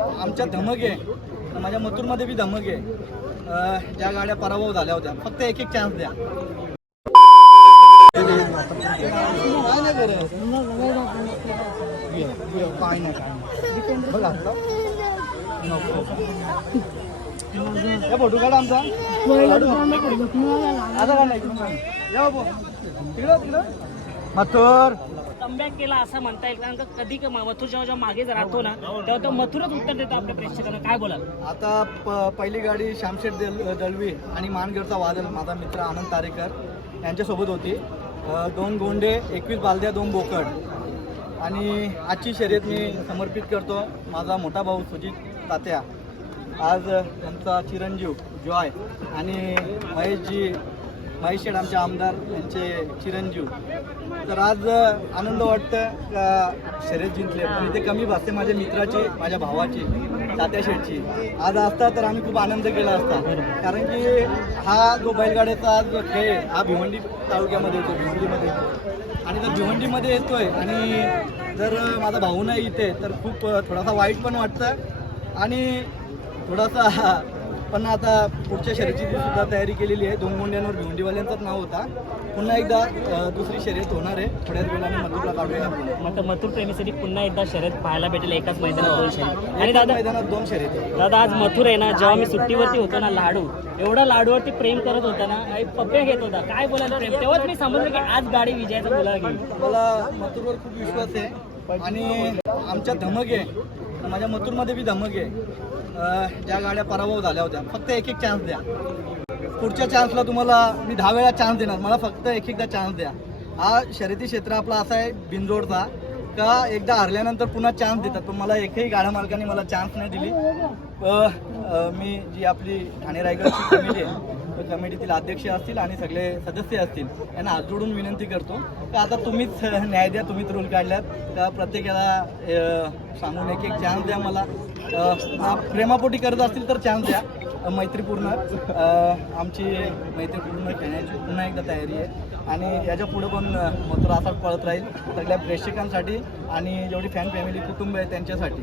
आमच्या धमक आहे, माझ्या मथुरमध्ये बी धमक आहे. ज्या गाड्या पराभव झाल्या होत्या फक्त एक एक चान्स द्या. काय नाही बघा फोटो काढा आमचा आता का नाही तिकडं मथुर कमबॅक केला असं म्हणता येईल. कारण का कधी मथुर जेव्हा मागे राहतो ना तेव्हा तो मथुरच उत्तर देतो आपल्या प्रेक्षकांना. काय बोलाल? आता पहिली गाडी श्यामशेठ दळवी आणि मानगडचा वादल माझा मित्र आनंद तारेकर यांच्यासोबत होती. 2 गोंडे 21 बालद्या 2 बोकड. आणि आजची शर्यत मी समर्पित करतो माझा मोठा भाऊ सुजित तात्या, आज त्यांचा चिरंजीव जॉय आणि महेश शेठ आमचे आमदार यांचे चिरंजीव. तर आज आनंद वाटतं का शर्यत जिंकले, पण इथे कमी भासते माझ्या मित्राची, माझ्या भावाची, तात्या शेठची. आज असता तर आम्ही खूप आनंद केला असता. कारण की हा जो बैलगाड्याचा जो खेळ हा भिवंडी तालुक्यामध्ये येतो, भिवंडीमध्ये आणि जर भिवंडीमध्ये येतोय आणि जर माझा भाऊ नाही इथे तर खूप थोडासा वाईट पण वाटतं आणि थोडासा. पण आता पुढच्या शर्यतीची सुद्धा तयारी केलेली आहे. 2 गोंड्यांवर भिवंडीवाल्यांचंच नाव होता. पुन्हा एकदा दुसरी शर्यत होणार आहे. थोड्याच वेळाने मथुरला काढूया आपण. मग मथुर प्रेमीसाठी पुन्हा एकदा शर्यत पाहायला भेटेल एकाच मैदानात 2 शर्यत. आणि दादा मैदानात 2 शर्यती. दादा आज मथुर आहे ना, जेव्हा मी सुट्टीवरती होतो ना, लाडू एवढा लाडूवरती प्रेम करत होता ना, पप्प्या घेत होता. काय बोलायला प्रेम, तेव्हाच मी समजलं की आज गाडी विजयाचा बोला घेईल. मला मथुरवर खूप विश्वास आहे आणि आमच्या धमक आहे, माझ्या मथुरमध्ये बी धमक आहे. ज्या गाड्या पराभव झाल्या होत्या फक्त एक एक चान्स द्या. पुढच्या चान्सला तुम्हाला मी 10 वेळा चान्स देणार, मला फक्त एक एकदा चान्स द्या. हा शर्यती क्षेत्र आपला असा आहे बिनजोडचा का एकदा हरल्यानंतर पुन्हा चान्स देतात, पण मला एकही गाड्या मालकाने मला चान्स नाही दिली. मी जी आपली ठाणे रायगडची कमिटी आहे त्या कमिटीतील अध्यक्ष असतील आणि सगळे सदस्य असतील यांना हात जोडून विनंती करतो का आता तुम्हीच न्याय द्या, तुम्हीच रूल काढल्यात का प्रत्येकाला सांगून एक एक चान्स द्या. मला प्रेमापोटी करत असतील तर चान्स द्या. मैत्रीपूर्ण आमची मैत्रीपूर्ण खेळण्याची पुन्हा एकदा तयारी आहे आणि याच्या पुढे पण मथुर असाच पळत राहील सगळ्या प्रेक्षकांसाठी आणि जेवढी फॅन फॅमिली कुटुंब आहे त्यांच्यासाठी.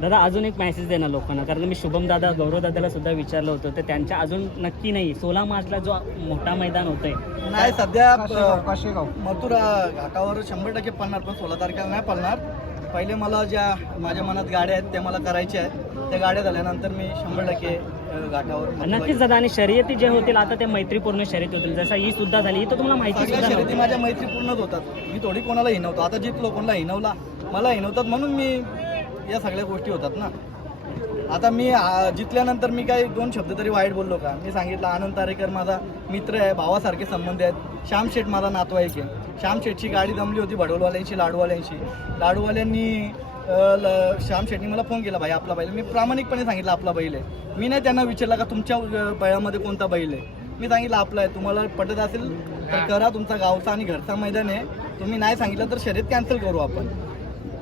दादा अजून एक मेसेज देणार लोकांना, कारण मी शुभम दादा गौरव दादाला सुद्धा विचारलं होतं तर त्यांच्या अजून नक्की नाही 16 मार्चला जो मोठा मैदान होतंय नाही सध्या मथुर घाटावर 100% पळणार, पण 16 तारखेला नाही पळणार. पहिले मला ज्या माझ्या मनात गाड्या आहेत त्या मला करायच्या आहेत. त्या गाड्या झाल्यानंतर मी 100% घाटावर नक्कीच दादा. आणि शर्यती जे होतील आता ते मैत्रीपूर्ण शर्यती होतील, जसं ही सुद्धा झाली तर तुम्हाला माहिती सगळ्या शर्यती माझ्या मैत्रीपूर्णच होतात. मी थोडी कोणाला हिनवतो, आता जितलो कोणाला हिनवला मला हिनवतात म्हणून मी या सगळ्या गोष्टी होतात ना. आता मी जितल्यानंतर मी काही 2 शब्द तरी वाईट बोललो का? मी सांगितलं आनंद तारेकर माझा मित्र आहे, भावासारखे संबंध आहेत. श्यामशेठ माझा नातवाईक आहे. श्यामशेठची गाडी जमली होती भडोलवाल्यांची, लाडूवाल्यांनी श्यामशेठनी मला फोन केला, भाई आपला बैल. मी प्रामाणिकपणे सांगितलं आपला बैल आहे. मी नाही त्यांना विचारलं का तुमच्या बैलामध्ये कोणता बैल आहे, मी सांगितलं आपला आहे. तुम्हाला पटत असेल तर करा, तुमचा गावचा आणि घरचा मैदान आहे. तुम्ही नाही सांगितलं तर शर्यत कॅन्सल करू आपण.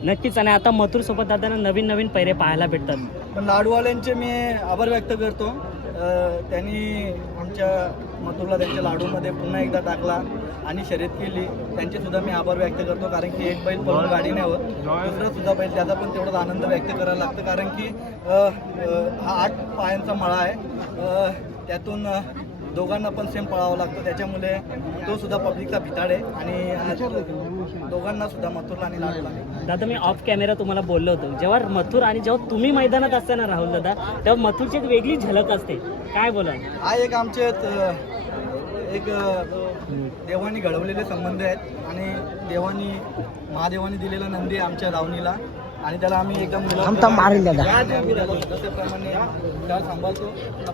नक्कीच. आणि आता मथुर सोबत दादांना नवीन पैरे पाहायला भेटतात. पण लाडूवाल्यांचे मी आभार व्यक्त करतो. त्यांनी आमच्या मथुरला त्यांच्या लाडूमध्ये पुन्हा एकदा टाकला आणि शर्यत केली. त्यांचे सुद्धा मी आभार व्यक्त करतो, कारण की एक बैल पळून गाडी नाही होत, दुसरा सुद्धा बैल त्याचा पण तेवढाच आनंद व्यक्त करायला लागतं. कारण की हा 8 पायांचा मळा आहे, त्यातून दोघांना पण सेम पळावं लागतं. त्याच्यामुळे तो सुद्धा पब्लिकचा भिताड आहे आणि दोघांना सुद्धा मथुरला आणि लाडूला. दादा मी ऑफ कॅमेरा तुम्हाला बोललो होतो, जेव्हा मथुर आणि जेव्हा तुम्ही मैदानात असताना राहुल दादा तेव्हा मथुरची एक वेगळी झलक असते. काय बोलाल? हा एक आमचे एक देवानी घडवलेले संबंध आहेत आणि महादेवानी दिलेला नंदी आमच्या दावणीला आणि त्याला आम्ही एकदम सदस्याप्रमाणे त्याला सांभाळतो,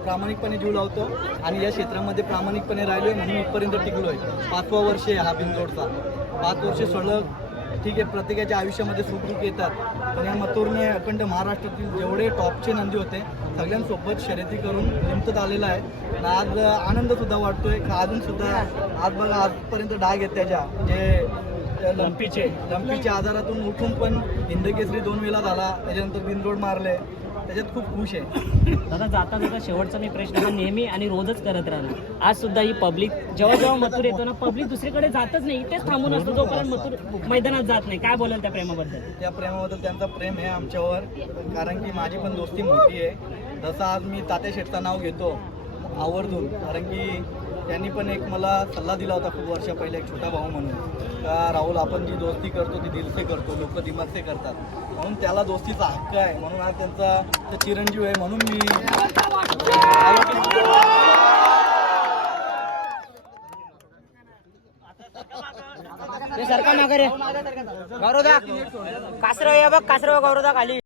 प्रामाणिकपणे जीव लावतो आणि या क्षेत्रामध्ये प्रामाणिकपणे राहिलोय म्हणून इथपर्यंत टिकलोय. 5वा वर्ष आहे हा बिनजोडचा. 5 वर्ष सलग. ठीक आहे, प्रत्येकाच्या आयुष्यामध्ये सुखदुःख येतात, पण या मथुरने अखंड महाराष्ट्रातील जेवढे टॉपचे नंदी होते सगळ्यांसोबत शर्यती करून जिंकत आलेला आहे. आणि आज आनंद सुद्धा वाटतोय का अजून सुद्धा आज बघा आजपर्यंत डाग आहेत त्याच्या जे लंपीचे आजारातून उठून पण हिंदकेसरी 2 वेळा झाला, त्याच्यानंतर बिनजोड मारले, त्याच्यात खूप खुश आहे. दादा जाता जाता शेवटचा मी प्रश्न हा नेहमी आणि रोजच करत राहणार. आज सुद्धा ही पब्लिक जेव्हा मथुर येतो ना, पब्लिक दुसरीकडे जातच नाही, इथेच थांबून असतो जोपर्यंत मथुर मैदानात जात नाही. काय बोलाल त्या प्रेमाबद्दल? त्या प्रेमाबद्दल त्यांचं प्रेम आहे आमच्यावर, कारण की माझी पण दोस्ती मोठी आहे. जसं आज मी तात्या शेठचं नाव घेतो आवर्जून, कारण की त्यांनी पण एक मला सल्ला दिला होता खूप वर्ष पहिले, एक छोटा भाऊ म्हणून, का राहुल आपण जी दोस्ती करतो ती दिल से करतो, लोक दिमाग से करतात, म्हणून त्याला दोस्तीचा हक्क आहे. म्हणून आज त्यांचा चिरंजीव आहे, म्हणून मी सरकार मागे रे गौरवदा कासरव या बघ, कासरव गौरवदा खाली.